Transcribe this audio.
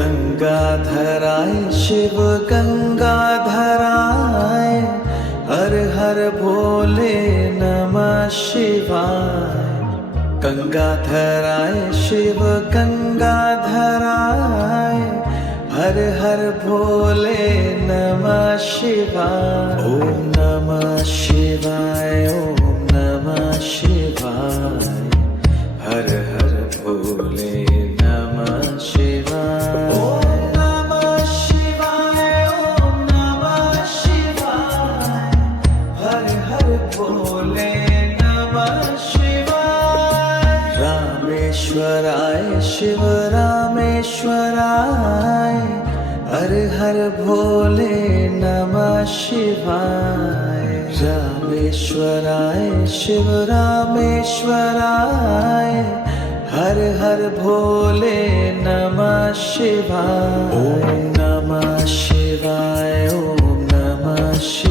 गंगाधराय शिव गंगाधराय, हर हर भोले नमः शिवाय। गंगाधराय शिव गंगाधराय, हर हर भोले नमः शिवाय। ओम नमः शिवाय, ओम नमः शिवाय, हर हर भोले नमः शिवाय। ओम नमः शिवाय, ओम नमः शिवाय, हर हर भोले नमः शिवाय। रामेश्वराय शिव रामेश्वराय, हर हर भोले नमः शिवाय। रामेश्वराय शिव रामेश्वराय, हर हर भोले नमः शिवाय। ओम नमः शिवाय, ओम नमः शिवाय।